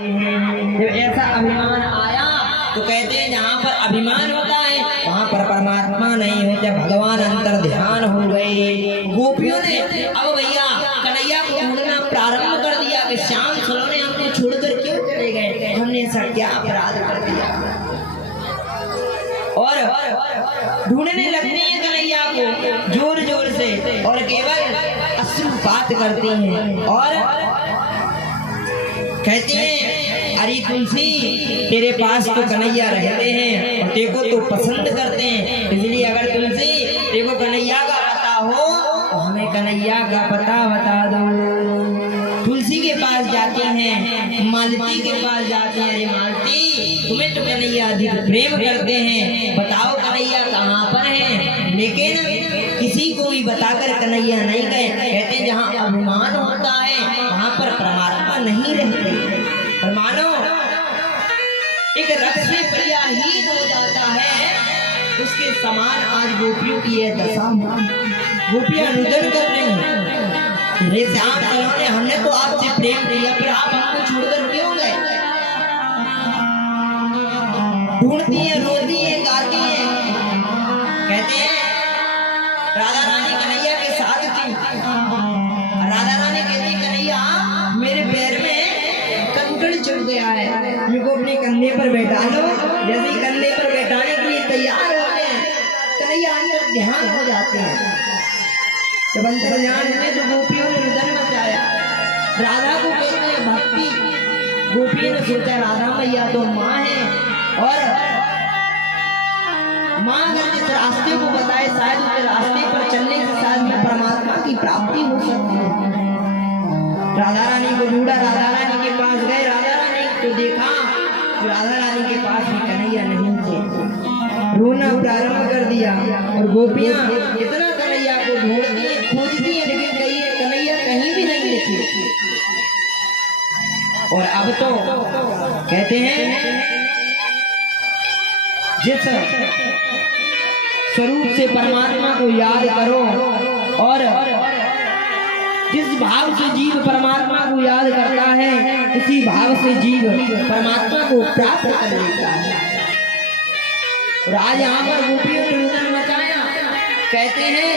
जब ऐसा अभिमान आया तो कहते हैं जहाँ पर अभिमान होता है वहाँ पर परमात्मा नहीं होते, भगवान अंतर ध्यान हो गए। गोपियों ने अब भैया कन्हैया को ढूंढना प्रारंभ कर दिया कि श्याम सलोने हमने छोड़कर क्यों चले गए, हमने ऐसा क्या अपराध कर दिया। और ढूंढने लगती है कन्हैया को जोर जोर से और केवल अश्रुपात करती हैं और कहते हैं अरे तुलसी तेरे पास तो कन्हैया रहते हैं और तेरे को तो पसंद करते हैं, इसलिए अगर तुलसी तेरे को कन्हैया का पता हो तो हमें कन्हैया का पता बता दो। तुलसी के पास जाते हैं, मालती के पास जाते हैं, अरे मालती तुम्हें तो कन्हैया अधिक प्रेम करते हैं, बताओ कन्हैया कहाँ पर है। लेकिन किसी को भी बताकर कन्हैया नहीं गए। कहते हैं जहाँ अभिमान होता है वहाँ पर परमात्मा नहीं रहते। और मानो एक रथ से पर्याहीन हो जाता है उसके समान आज गोपियों की यह दशा। गोपियां रुदन कर रही हैं, रे श्याम सलोने हमने तो आपसे प्रेम किया फिर आप हमको छोड़कर क्यों गए। ढूंढती है, रोती है, गाती है। कहते हैं राधा रानी कन्हैया के साथ थी। राधा रानी कहती कन्हैया मेरे पैर में कंकड़ चुभ गया है, मेरे को अपने कंधे पर बैठा लो। जैसे ही कंधे पर बैठाने के लिए तैयार होते हैं कन्हैया अंदर ध्यान हो जाते हैं। जब अंतर ध्यान में तो गोपियों ने रुदन मचाया। राधा को कहते हैं भक्ति। गोपियों ने सोचा राधा मैया तो माँ है और माँ अगर जिस रास्ते को बताए शायद उस रास्ते पर चलने से शायद में परमात्मा की प्राप्ति हो सकती है। राधा रानी को ढूंढा, राधा रानी के पास गए, राधा रानी को देखा तो राधा रानी के पास भी कन्हैया नहीं थे। रोना प्रारंभ कर दिया और गोपियां इतना कन्हैया को ढूंढती हैं, खोजती हैं, लेकिन कन्हैया कहीं भी नहीं दिखे। और अब तो कहते हैं जिस स्वरूप से परमात्मा को याद करो और जिस भाव से जीव परमात्मा को याद करता है उसी भाव से जीव परमात्मा को प्राप्त कर लेता है। और आज यहाँ पर गोपियों ने रुदन मचाया। कहते हैं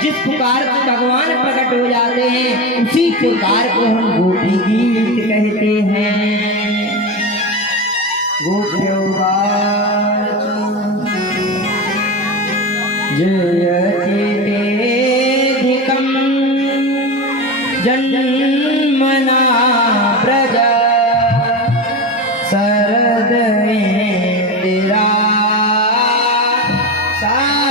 जिस पुकार को भगवान प्रकट हो जाते हैं उसी पुकार को हम गोपी गीत कहते हैं। गोपियों जयतिधिकं जन्मना प्रज शरदयेतिरा शाश्वतत्रयी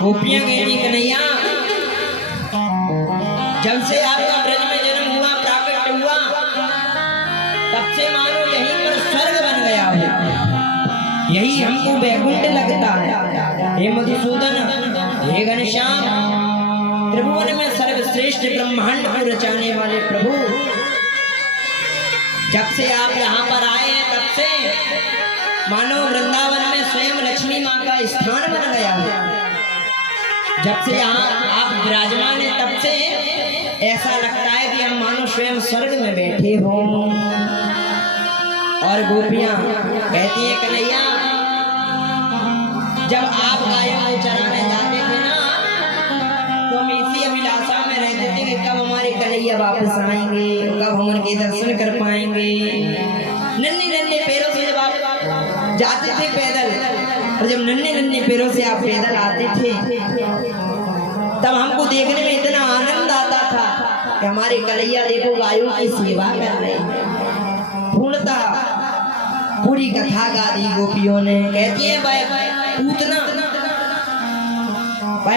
गोपियां कहती कन्हैया जब से आपका ब्रज में जन्म हुआ प्राकट हुआ तब से मानो यहीं पर स्वर्ग बन गया हो, यही हमको वैकुंठ लगता है। हे मधुसूदन, हे घनश्याम, त्रिभुवन में सर्वश्रेष्ठ ब्रह्मांड को रचाने वाले प्रभु, जब से आप यहाँ पर आए हैं तब से मानो वृंदावन में स्वयं लक्ष्मी माँ का स्थान बन गया है। जब से यहाँ आप विराजमान हैं तब से ऐसा लगता है कि हम मानो स्वयं स्वर्ग में बैठे हों। और गोपियां कहती हैं कन्हैया जब आप गायों को चराने जाते थे ना तो हम इसी अभिलाषा में रहते थे कि कब हमारे कन्हैया वापस आएंगे, कब हम उनके दर्शन कर पाएंगे। नन्हे नन्हे पैरों से जब आप जाते थे पैदल और जब नन्हे नन्हे पैरों से आप पैदल आते थे तब हमको देखने में इतना आनंद आता था कि हमारे कन्हैया देखो गायों की सेवा कर रहे हैं। पूर्णतः पूरी कथा गा दी गोपियों ने। कहती है वह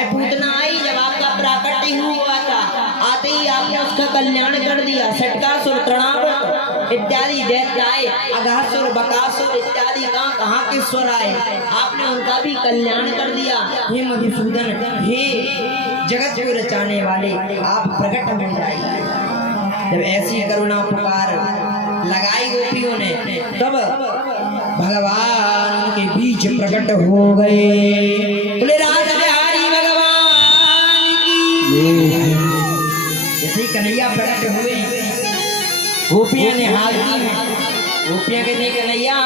पूतना आई जब आपका प्राकट्य हुआ था, आते ही आपने उसका कल्याण कर दिया। षटकासुर, तृणावर्त इत्यादि दैत्य आए, अघासुर, बकासुर इत्यादि कहाँ के स्वर आए, आपने उनका भी कल्याण कर दिया। हे मधुसूदन, हे जगत को रचाने वाले, आप प्रकट हो जाइए। जब ऐसी करुणा पुकार लगाई गोपियों ने, तब भगवान के बीच प्रकट हो गए। बोले राज बिहारी भगवान की। जैसे कन्हैया प्रकट हुए, गोपियां ने हाथ दी। गोपियां कहते कन्हैया,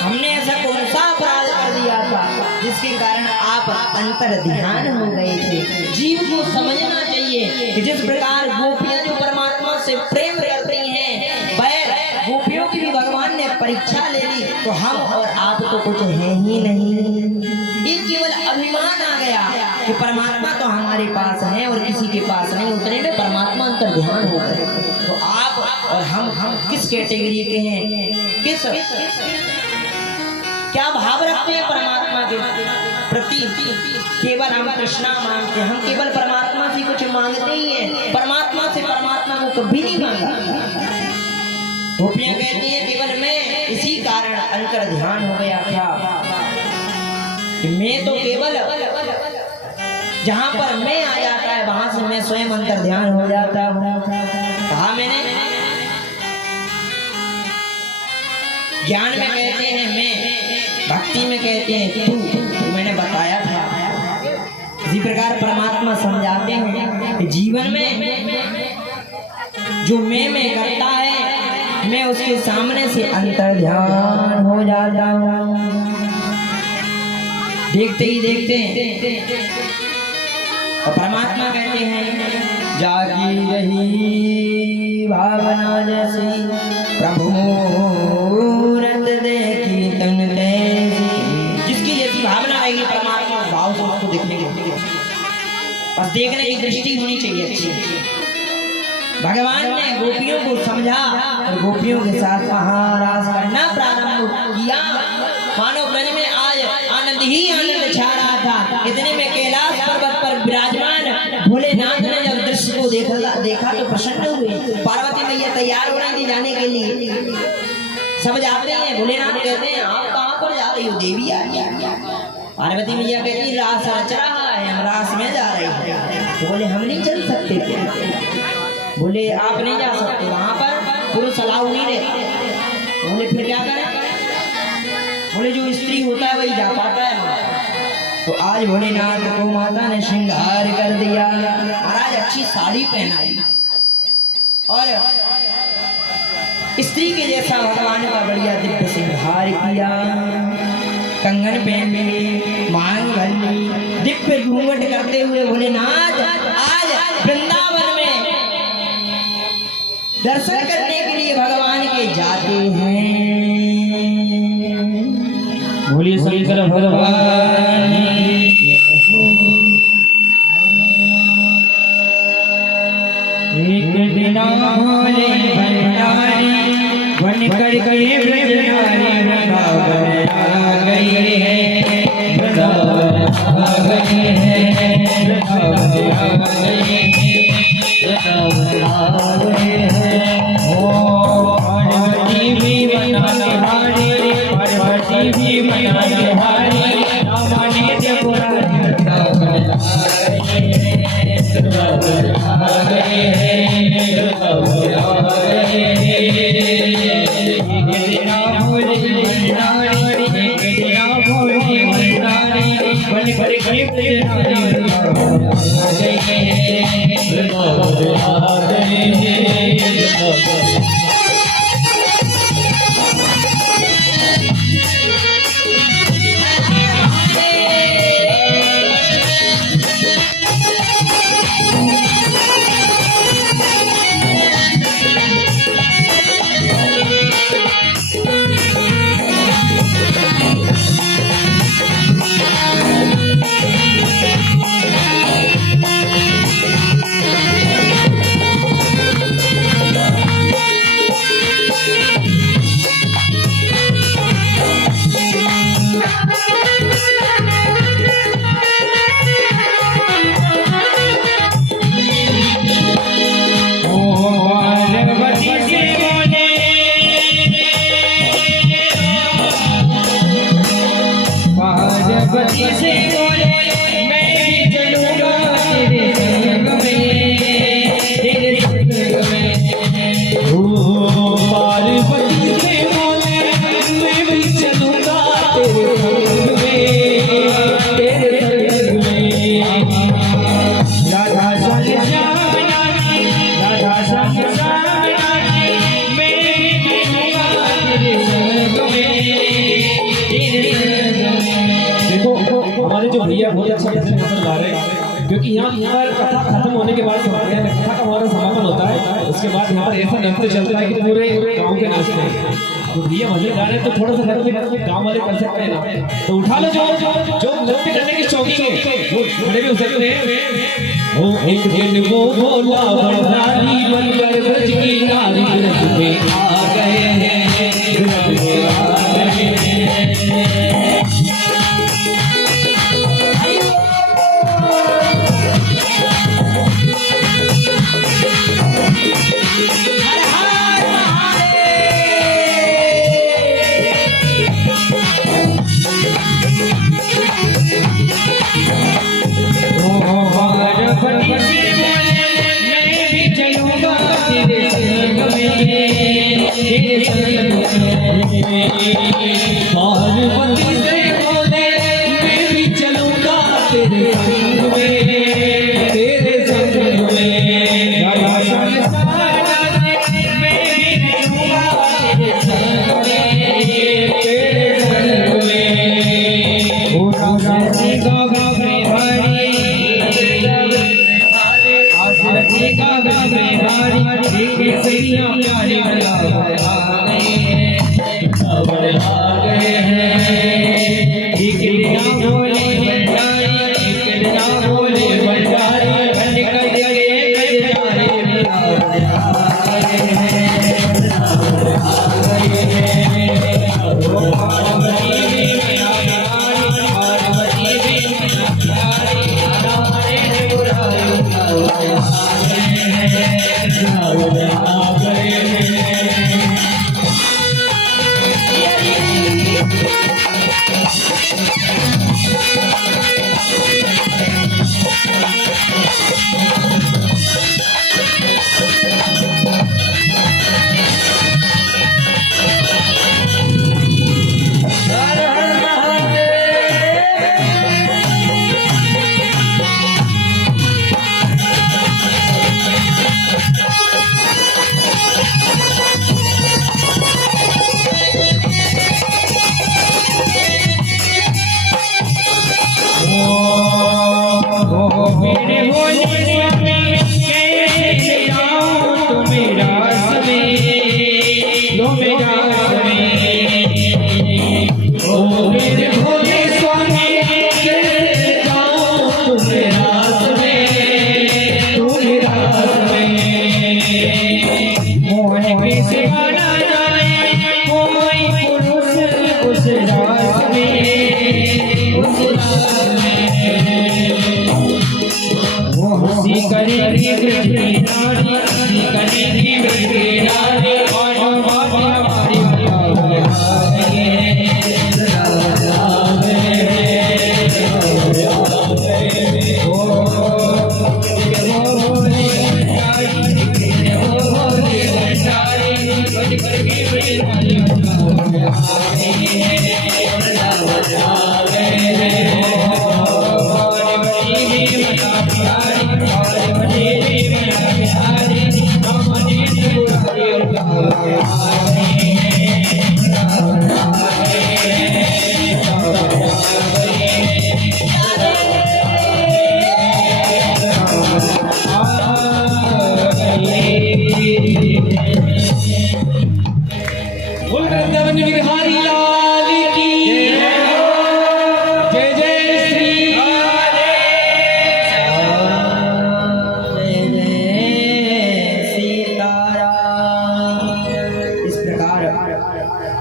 हमने ऐसा कौन सा अपराध कर दिया था जिसके कारण आप अंतर ध्यान हो गए थे। जीव को समझना चाहिए कि जिस प्रकार गोपियां जो परमात्मा से प्रेम करती हैं, वह गोपियों की भी भगवान ने परीक्षा ले ली, तो हम और आप तो कुछ है ही नहीं। ये केवल अभिमान आ गया कि परमात्मा तो हमारे पास है और किसी के पास नहीं। उतने में परमात्मा अंतर ध्यान हो गए। तो आप और हम किस कैटेगरी के हैं, किस क्या भाव रखते हैं परमात्मा के प्रति? केवल हम कृष्णा मांगते हैं, हम केवल परमात्मा से कुछ मांगते ही हैं, परमात्मा से परमात्मा को कभी नहीं मांगा। गोपियां कहती हैं केवल मैं इसी कारण अंतर ध्यान हो गया था कि मैं तो केवल जहां पर मैं आ जाता है वहां से मैं स्वयं अंतर ध्यान हो जाता हूं। कहा मैंने ज्ञान में कहते हैं मैं, भक्ति में कहते हैं तू, मैंने बताया था। इसी प्रकार परमात्मा समझाते हैं कि जीवन में जो मैं करता है, मैं उसके सामने से अंतर ध्यान हो जाता हूँ। देखते ही देखते और परमात्मा कहते हैं जागी रही भावना जैसी प्रभु मूरत देखी तन तैसी। जिसकी जैसी भावना रहेगी परमात्मा भाव से उसको देखने की, बस देखने की दृष्टि होनी चाहिए अच्छी। भगवान ने गोपियों को समझा और गोपियों के साथ महारास करना प्रारंभ किया। मानो ब्रज में आज आनंद ही आनंद छा रहा था। इतने में कैलाश पर्वत पर विराजमान भोलेनाथ ने जब दृश्य को देखा तो प्रसन्न हुए। पार्वती मैया तैयार हो रही थी जाने के लिए। सब जाते हैं, भोलेनाथ कहते हैं आप कहाँ पर जा रही हो देवी? पार्वती मैया कहती रास रच रहा है, हम रास में जा रहे हैं। तो बोले हम नहीं चल सकते थे। बोले आप नहीं जा सकते, वहां पर पुरुष अलाउ नहीं रहते। बोले फिर क्या करें? बोले जो स्त्री होता है वही जा पाता है। तो आज भोलेनाथ को माता ने श्रृंगार कर दिया। महाराज अच्छी साड़ी पहनाई और स्त्री के जैसा भगवान का बढ़िया दिव्य श्रृंगार किया। कंगन पहने, मांग भरनी, दिव्य घूंघट करते हुए भोलेनाथ आज वृंदावन में दर्शन करने के लिए भगवान के जाते हैं। बोलिए शंकर भगवान एक दिन भोले भंडारी बन कर गए वृंदावन आ गए हैं, वृंदावन आ गए हैं, वृंदावन आ गए हैं, वृंदावन आ गए हैं। ओ पार्वती भी मनाने हारी, पार्वती भी मनाने हारी, रामाने त्रिपुरारी वृंदावन आ गए हैं, वृंदावन आ गए हैं, वृंदावन आ गए हैं। बन बहुत अच्छा भजन यहाँ पर गा रहे हैं, क्योंकि यहाँ पर कथा खत्म होने के बाद कथा का हमारा समापन होता है, उसके बाद यहाँ पर ऐसा नृत्य चलता है कि पूरे गाँव के नाचते हैं। तो भैया भजन गा रहे हैं तो थोड़ा सा नृत्य गाँव वाले कर सकते हैं ना, तो उठा लो जो नृत्य करने की शौकीन है वो खड़े भी हो सकते हैं। वो एक दिन वो बोला बंधारी बनकर ब्रज की नारी रथ में आ गए हैं, रथ में आ गए हैं। पार्वती से बोले मैं भी चलूंगा तेरे संग में, तेरे संग में मैं भी चलूंगा तेरे संग में, तेरे संग में। ओ राजा गागा में हरी आसरती गागा में हरी तेरे सैया प्यारे आ गए हैं, आ गए हैं। इकड़िया बोले भंडारी, इकड़िया बोले भंडारी, बन कर गए कजरारे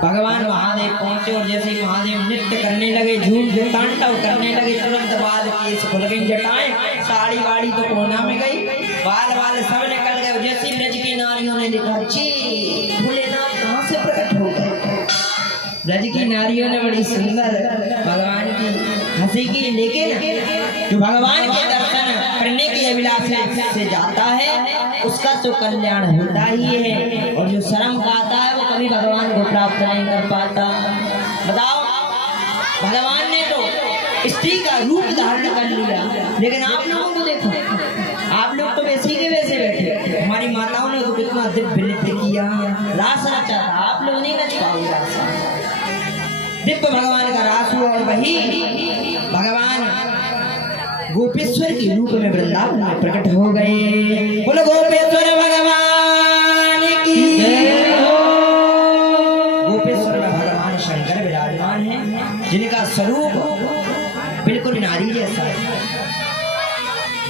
भगवान महादेव पहुंचे और जैसे ही महादेव नृत्य करने लगे, झूम तांडव करने लगे, तुरंत बाद केस खुल गई, जटाएं साड़ी वाड़ी तो कोना में गई, बाल वाल सब निकल गए। जैसे ब्रज की नारियों ने देखा, भोलेनाथ कहाँ से प्रकट हो गए। ब्रज की नारियों ने बड़ी सुंदर भगवान की हंसी की, लेकिन जो भगवान के दर्शन करने की अभिलाषा से जाता है उसका तो कल्याण होता ही है, और जो शर्म खाता है वो कभी भगवान को प्राप्त नहीं कर पाता। बताओ, भगवान ने तो स्त्री का रूप धारण कर लिया, लेकिन आप लोगों को देखो, आप लोग तो वैसे के वैसे बैठे। हमारी माताओं ने तो कितना दिव्य नृत्य किया, रास रचा था, आप लोग नहीं रच पाओगे रास। दिव्य भगवान का रास हुआ, और वही भगवान गोपेश्वर के रूप में वृंदावन में प्रकट हो गए। बोलो गोपेश्वर भगवान की जय हो। गोपेश्वर में भगवान शंकर विराजमान है, जिनका स्वरूप बिल्कुल नारी जैसा है।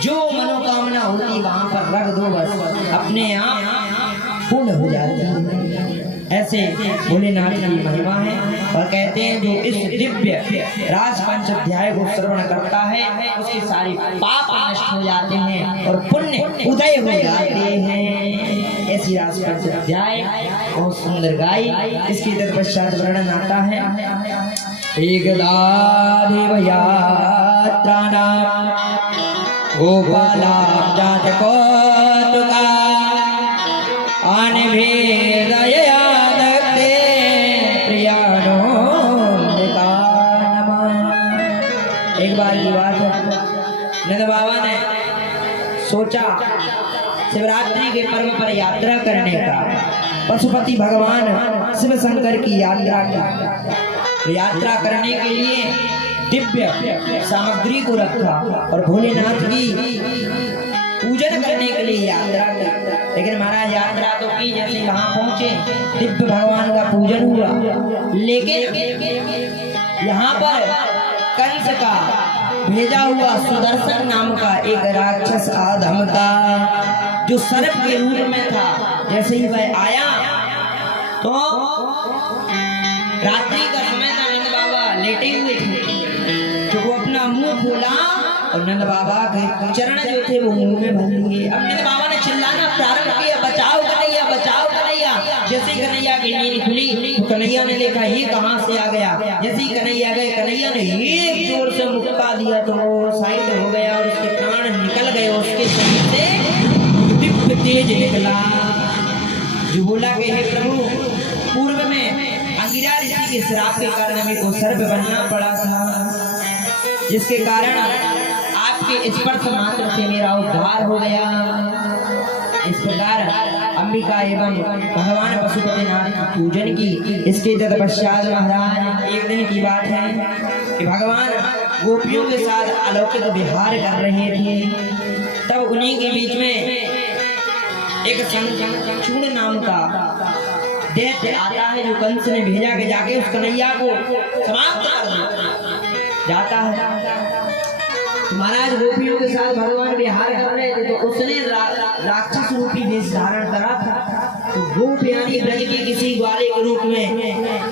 जो मनोकामना होती वहां पर रख दो, बस अपने आप पूर्ण हो जाती है। ऐसे भोलेनाथ की महिमा है। और कहते हैं जो इस दिव्य रास पंच अध्याय को श्रवण करता है उसके सारे पाप नष्ट हो जाते हैं और पुण्य उदय हो जाते हैं। ऐसी रास पंच अध्याय बहुत सुंदर गाई। इसके तत्पश्चात वर्णन आता है। एकदा देवयात्रा गोपाला जातको तुका अनभेदया दत्ते प्रियानो नमः। एक बार की बात है, नंद बाबा ने सोचा शिवरात्रि के पर्व पर यात्रा करने का। पशुपति भगवान शिव शंकर की यात्रा की। यात्रा करने के लिए दिव्य सामग्री को रखा और भोलेनाथ की पूजन करने के लिए यात्रा की। लेकिन महाराज यात्रा तो की, जैसे वहां पहुंचे दिव्य भगवान का पूजन हुआ। लेकिन यहाँ पर कंस का भेजा हुआ सुदर्शन नाम का एक राक्षस आधम का, जो सर्प के रूप में था, जैसे ही वह आया तो रात्रि का समय था, नंद बाबा लेटे हुए थे। जो वो अपना मुंह खोला और नंद बाबा के चरण जो थे वो मुंह में भर लिए। अब नंद बाबा ने चिल्लाना प्रारंभ किया, बचाओ कन्हैया, बचाओ कन्हैया। जैसे ही कन्हैया की नींद खुली तो कन्हैया ने देखा ये कहां से आ गया। जैसे ही कन्हैया गए, कन्हैया ने एक जोर से मुक्का दिया तो वो साइड हो गया और उसके प्राण निकल गए। उसके शरीर से दिव्य तेज निकला। जो बोला कि हे प्रभु, पूर्व में अंगिरा ऋषि के श्राप के कारण हमें को सर्प बनना पड़ा था, जिसके कारण आपके स्पर्श मात्र से मेरा उद्धार हो गया। इस प्रकार अंबिका एवं भगवान पशुपतिनाथ की पूजन की। इसके तत्पश्चात महाराज एक दिन की बात है कि भगवान गोपियों के साथ अलौकिक विहार कर रहे थे। तब उन्हीं के बीच में एक चूड़ नाम का दैत्य आता है, जो कंस ने भेजा के जाके उस कन्हैया को समाप्त कर जाता है। महाराज गोपियों के साथ भगवान विहार कर रहे थे तो उसने राक्षस रूपी वेश धारण करा था। तो गोप यानी ब्रज के किसी ग्वाले के रूप में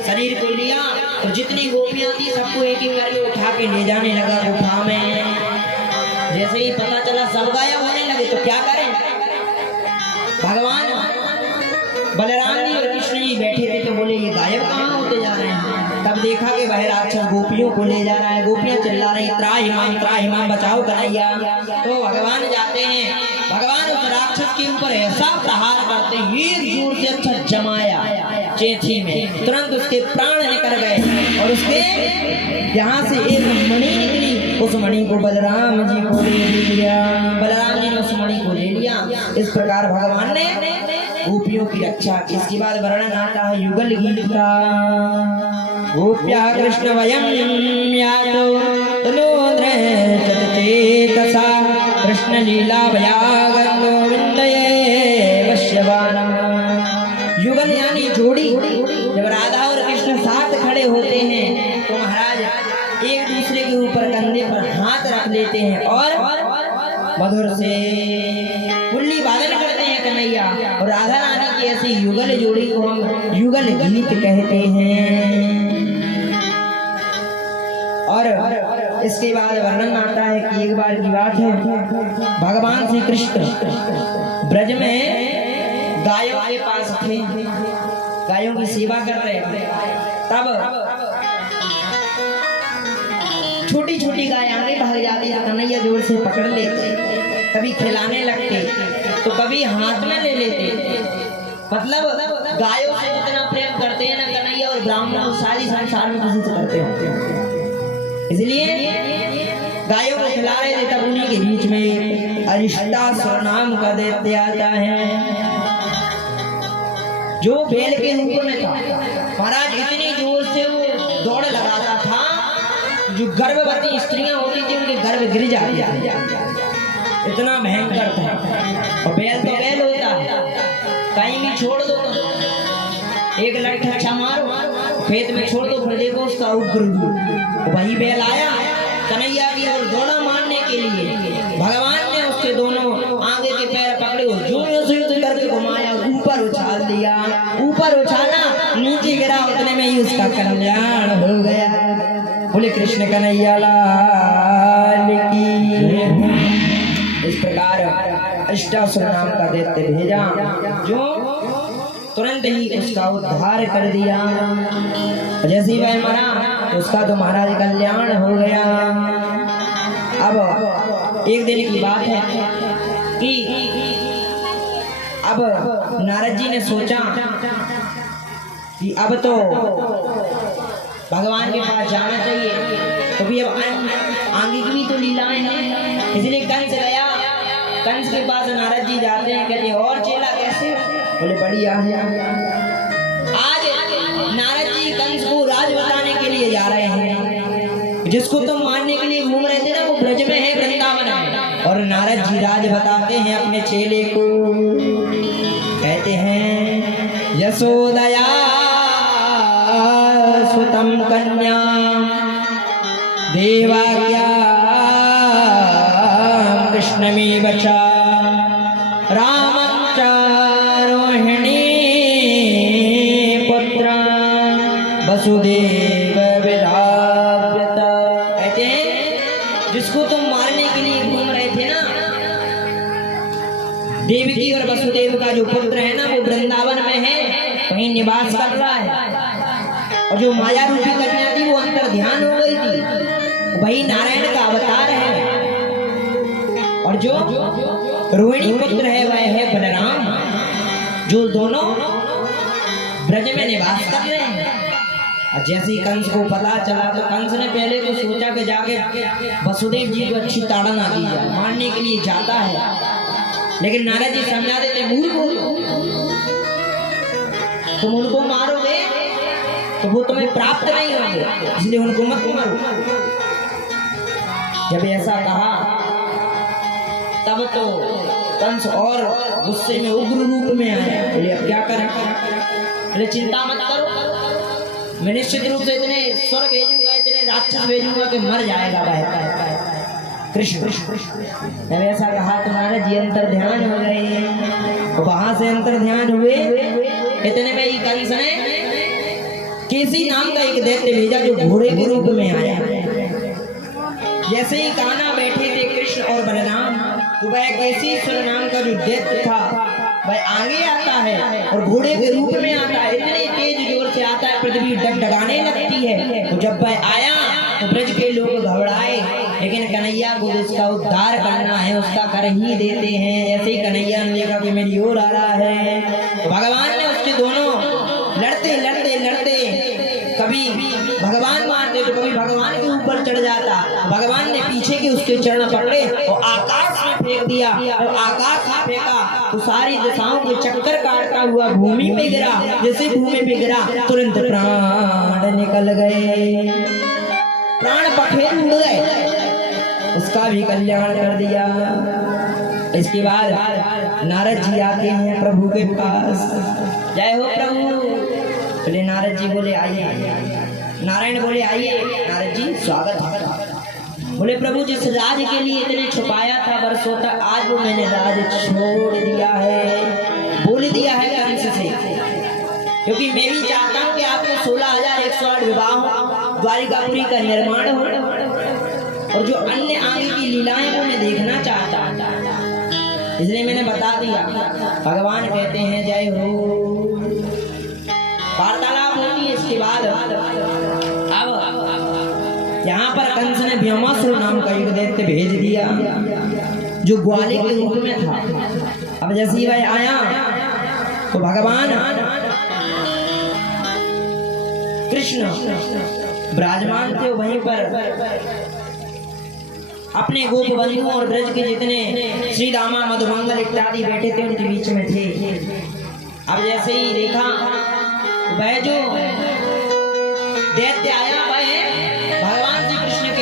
शरीर को लिया। तो जितनी गोपियां थी सबको एक एक करके उठा के ले जाने लगा गुफा में। जैसे ही पता चला सब गायब होने लगे तो क्या करें। भगवान बलराम जी और कृष्ण जी बैठे थे तो बोले ये गायब कहाँ होते जा रहे हैं। तब देखा कि वह राक्षस गोपियों को ले जा रहा है। गोपियां चिल्ला रही त्राहि माम बचाओ कन्हैया। तो भगवान जाते हैं, भगवान उस राक्षस के ऊपर ऐसा प्रहार करते हैं, एक जोर से अच्छा जमाया चेथी में, तुरंत उसके प्राण निकल गए और उसके यहाँ से एक मणि निकली। उस मणि को बलराम जी को ले लिया। बलराम जी ने उस मणि को ले लिया। इस प्रकार भगवान ने गोपियों की रक्षा। इसके बाद वर्णन आता है युगल गीत का। गोप्या कृष्ण वयं यातो तनोद्रे चेतसा कृष्ण लीला भयागं गोविंदये वश्यवानम। युगल यानी जोड़ी। जब राधा और कृष्ण साथ खड़े होते हैं तो महाराज एक दूसरे के ऊपर कंधे पर हाथ रख लेते हैं और मधुर से मुरली वादन करते हैं कन्हैया। और राधा रानी की ऐसी युगल जोड़ी को हम युगल गीत कहते हैं। और इसके बाद वर्णन आता है कि एक बार की बात है, भगवान श्री कृष्ण ब्रज में गायों के पास थे, गायों की सेवा कर रहे थे। तब छोटी छोटी गाय आगे भाग जाती है, कन्हैया जोर से पकड़ लेते, कभी खिलाने लगते तो कभी हाथ में ले लेते। मतलब गायों से इतना प्रेम करते हैं ना कन्हैया, और ब्राह्मण सारी संसार में किसी से करते हैं। इसलिए गायों को खिला रहे थे। तब उन्हीं के बीच में अरिष्टासुर नाम का दैत्य आता है, जो बैल के रूप में था। महाराज इतनी जोर से वो दौड़ लगाता था, जो गर्भवती स्त्रियां होती थी उनके गर्भ गिर जाते थे, इतना भयंकर था। और बैल तो बैल होता है, कहीं भी छोड़ दो तो एक लट्ठा मारो, खेत में छोड़ दो, फिर देखो उसका उग्र रूप। वही बैल आया कन्हैया की ओर दौड़ा मारने के लिए, भगवान ने उसके दोनों आगे के पैर पकड़े और जो करके घुमाया, ऊपर उछाल दिया, ऊपर उछाला, नीचे गिरा, उतने में ही उसका कल्याण हो गया। बोले कृष्ण कन्हैया लाल की। इस प्रकार अष्टासुर नाम का दैत्य भेजा, जो तुरंत ही उसका उद्धार कर दिया। जैसे ही वह मरा तो उसका तो महाराज कल्याण हो गया। अब एक दिन की बात है कि अब नारद जी ने सोचा कि अब तो भगवान के पास जाना चाहिए, तो भी अब आगे की भी तो लीलाएं हैं, इसलिए कंस गया। कंस के पास नारद जी जाते हैं, कहते और चेला कैसे? बोले बढ़िया है। आज नारद जी कंस को राज बताने के लिए जा रहे हैं, जिसको तुम मारने के लिए घूम रहे थे ना, वो ब्रज में है, वृंदावन है। और नारद जी राज बताते हैं अपने चेले को, कहते हैं यशोदया सुतम कन्या देवाज्ञा कृष्ण में बचा रामं च रोहिणी पुत्र वसुदेव विधाव्यत। कहते हैं जिसको तुम मारने के लिए घूम रहे थे ना, देवकी और वसुदेव का जो पुत्र है ना, वो वृंदावन में है, कहीं निवास कर रहा है। और जो माया रूपी कन्या थी वो अंतर ध्यान हो गई थी, वही नारायण का अवतार है। और जो रोहिणी पुत्र है वह है बलराम, जो दोनों ब्रज में निवास कर रहे हैं। और जैसे ही कंस को पता चला तो कंस ने पहले तो सोचा कि जाके वसुदेव जी को अच्छी ताड़ना दी जाए, मारने के लिए जाता है। लेकिन नारद जी समझा देते, मूर्ख हो तुम, उनको मारोगे तो वो तुम्हें प्राप्त नहीं होंगे, इसलिए उनको मत मारो। जब ऐसा कहा तब तो कंस और गुस्से में उग्र रूप में आया। बोले अब क्या करें? बोले चिंता मत करो, मैं निश्चित रूप से इतने स्वर भेजूंगा, इतने राक्षस भेजूंगा कि मर जाएगा भाई कृष्ण। जब ऐसा कहा तो नारद जी अंतर ध्यान हो गए, तो वहां से अंतर ध्यान हुए। इतने में ही कंस ने केसी नाम का एक दैत्य भेजा, जो घोड़े के रूप में आया। जैसे ही कान्हा बैठे थे कृष्ण और बलराम, तो वह केसीश्वर नाम का जो दैत्य था वह आगे आता है और घोड़े के रूप में आता है। इतने तेज जोर से आता है, पृथ्वी डगडगाने लगती है। तो जब वह आया तो ब्रज के लोग घबराए, लेकिन कन्हैया को जिसका उद्धार करना है उसका कर ही देते हैं। ऐसे ही कन्हैया ने देखा कि मेरी ओर आ रहा है, तो भगवान ने उसके दोनों लड़ते लड़ते लड़ते कभी भगवान मारते तो कभी भगवान के ऊपर चढ़ जाता। भगवान ने पीछे के उसके चरण पकड़े और आकाश में फेंक दिया, और आकाश में फेंका तो सारी दिशाओं के चक्कर काटता हुआ भूमि पे गिरा। जैसे भूमि पे गिरा तुरंत प्राण निकल गए, प्राण पखेरु उड़ गए, उसका भी कल्याण कर दिया। इसके बाद नारद जी आते हैं प्रभु के पास, जय हो प्रभु। बोले नारद जी, बोले आइए। नारायण बोले आइए। नारद जी स्वागत है। बोले प्रभु जिस राज के लिए इतने छुपाया था वर्षों तक, आज वो मैंने राज छोड़ दिया है, बोल दिया है कंस से, क्योंकि मैं भी चाहता हूँ कि आपके 16,108 विवाह हो, द्वारिकापुरी का निर्माण हो, और जो अन्य आगे की लीलाएं वो मैं देखना चाहता हूँ, इसलिए मैंने बता दिया। भगवान कहते हैं जय हो। वार्तालाप होती है। इसके बाद अब यहाँ पर कंस ने व्योमासुर नाम का एक दैत्य भेज दिया, जो ग्वाले के रूप में था। अब जैसे ही वह आया तो भगवान कृष्ण विराजमान थे वहीं पर, अपने गोप बंधुओं और ब्रज के जितने श्री रामा मधुमंगल इत्यादि बैठे थे उनके बीच में थे। अब जैसे ही देखा वह जो दैत्य आया वह भगवान श्री कृष्ण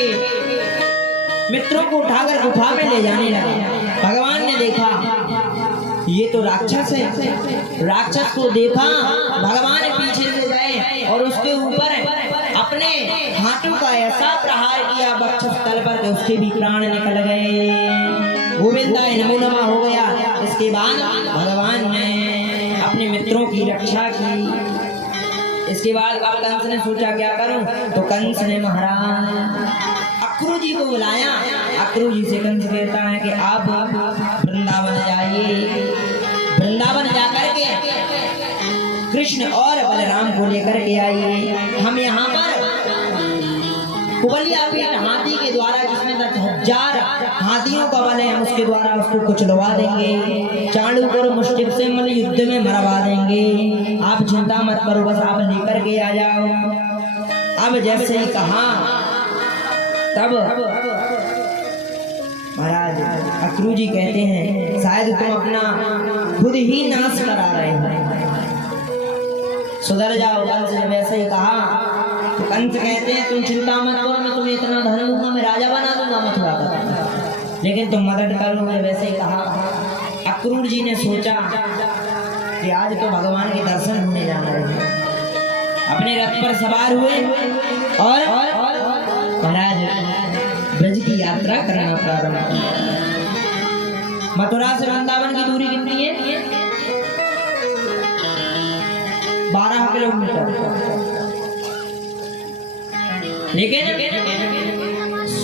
मित्रों को उठाकर गुफा में ले जाने लगा। भगवान ने देखा ये तो राक्षस है। राक्षस को देखा, भगवान पीछे से गए और उसके ऊपर अपने हाथों का ऐसा प्रहार किया वक्षस्थल पर कि उसके भी प्राण निकल गए। गोविंदाय नमो नमः हो गया। इसके बाद भगवान ने अपने मित्रों की रक्षा की। इसके बाद अब कंस ने सोचा क्या करूं, तो कंस ने महाराज अक्रू जी को बुलाया। अक्रू जी से कंस कहता है कि आप वृंदावन जाइए, वृंदावन जाकर के कृष्ण और बलराम को लेकर के आइए। हम यहाँ पर कुबलिया पीठ हाथी के द्वारा, जिसमें 10,000 हाथियों का बल है, हम उसके द्वारा उसको कुचलवा देंगे। चाणूक और मुष्टिक से मल युद्ध में मरवा देंगे। आप चिंता मत करो, बस आप लेकर के आ जाओ। अब जैसे ही कहा तब महाराज अक्रू जी कहते हैं शायद तुम अपना खुद ही नाश करा रहे हो, सुधर जाओ। कंस ने वैसे ही कहा तो कंस कहते हैं तुम चिंता मत करो, मैं तुम्हें इतना धन दूंगा, मैं राजा बना दूंगा मथुरा का, लेकिन तुम मदद कर लो। वैसे ही कहा। अक्रूर जी ने सोचा कि आज तो भगवान के दर्शन होने जाना है। अपने रथ पर सवार हुए और महाराज ब्रज की यात्रा करना प्रारंभ किया। मथुरा से वृंदावन की दूरी कितनी है? 12 किलोमीटर। लेकिन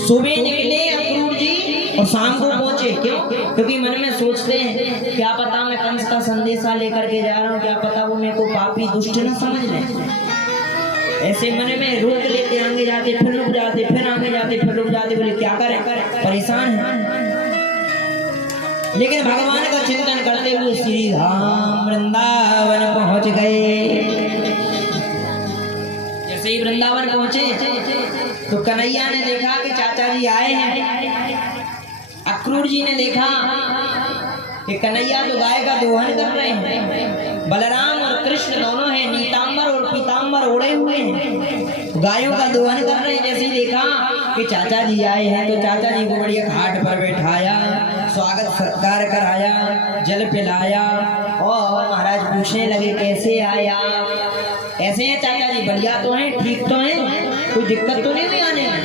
सुबह निकले अक्रूर जी और शाम को पहुंचे। क्यों? क्योंकि मन में सोचते हैं क्या पता मैं कंस का संदेशा लेकर के जा रहा हूँ, क्या पता वो मेरे को पापी दुष्ट न समझ लें। ऐसे मन में रोक लेते, आगे जाते फिर रुक जाते, फिर आगे जाते फिर रुक जाते, बोले क्या करें, परेशान है। लेकिन भगवान का चिंतन करते हुए श्री धाम वृंदावन पहुंच गए। जैसे ही वृंदावन पहुंचे तो कन्हैया ने देखा कि चाचा जी आए हैं। अक्रूर जी ने देखा कि कन्हैया तो गाय का दोहन कर रहे हैं। बलराम और कृष्ण दोनों हैं, नीतांबर और पीतांबर ओढ़े हुए हैं, गायों का दोहन कर रहे हैं। जैसे ही देखा कि चाचा जी आए हैं तो चाचा जी को बढ़िया घाट पर बैठाया, स्वागत सत्कार कराया, जल पिलाया और महाराज पूछने लगे कैसे आया। ऐसे हैं चाचा जी? बढ़िया तो हैं, ठीक तो हैं, कोई दिक्कत तो नहीं हुई आने में?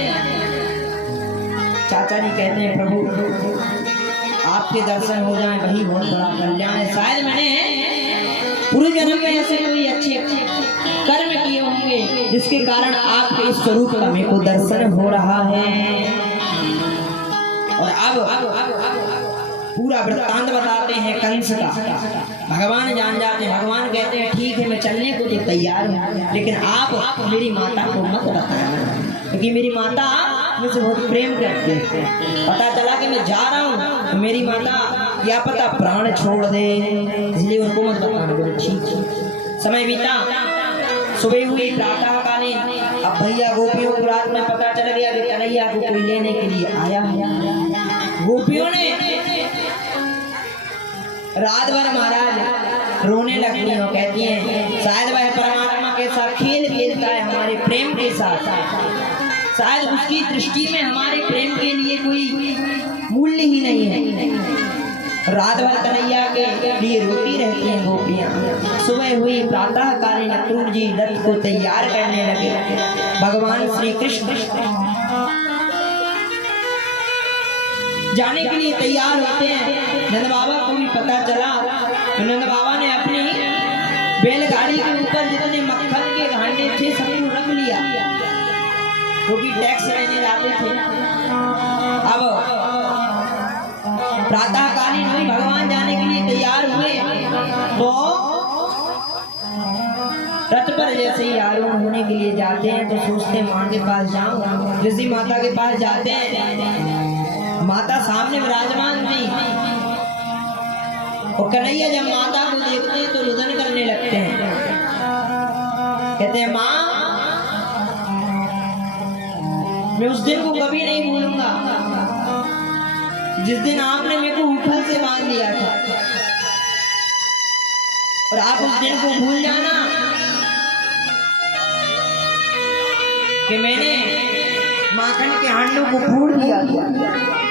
चाचा जी कहते हैं प्रभु आपके दर्शन हो जाए वही बहुत बड़ा कल्याण है। शायद मैंने पूरे जन्म में ऐसे कोई अच्छे कर्म किए होंगे जिसके कारण आपके इस स्वरूप का मेरे को दर्शन हो रहा है। और अब पूरा वृत्तांत बताते हैं कंस का। भगवान जान जाते हैं। भगवान कहते हैं ठीक है मैं चलने को तो तैयार हूँ, लेकिन आप मेरी माता को मत बताना, क्योंकि मेरी माता मुझसे बहुत प्रेम करती है। पता चला कि मैं जा रहा हूँ तो मेरी माता क्या पता प्राण छोड़ दे, इसलिए उनको मत बताना। बोले ठीक। समय बीता, सुबह हुई प्रातः कालीन। अब भैया गोपियों को रात में पता चल गया कि कन्हैया को कोई लेने के लिए आया है। गोपियों ने रात भर महाराज रोने लगती हैं और कहती हैं शायद वह परमात्मा के साथ खेल खेलता है हमारे प्रेम के साथ, शायद उसकी दृष्टि में हमारे प्रेम के लिए कोई मूल्य ही नहीं है। रात भर कन्हैया के लिए रोती रहती हैं गोपियां। सुबह हुई प्रातः कालीन अक्रूर जी रथ को तैयार करने लगे। भगवान श्री कृष्ण जाने के लिए तैयार होते हैं। नंद बाबा को भी पता चला तो नंद बाबा ने अपनी बैलगाड़ी के ऊपर जितने मक्खन के घाटे थे सबको रख लिया, क्योंकि टैक्स लेने जाते थे। अब प्रातः कालीन हुई, भगवान जाने के लिए तैयार हुए तो रथ पर जैसे ही आरूढ़ होने के लिए जाते हैं तो सोचते हैं मां के पास जाऊं। जैसे माता के पास जाते हैं, माता सामने विराजमान थी और कन्हैया जब माता को देखते हैं तो रुदन करने लगते हैं। कहते हैं माँ मैं उस दिन को कभी नहीं भूलूंगा जिस दिन आपने मेरे को ऊपर से बांध दिया था, और आप उस दिन को भूल जाना कि मैंने माखन के हांडों को फोड़ दिया गया।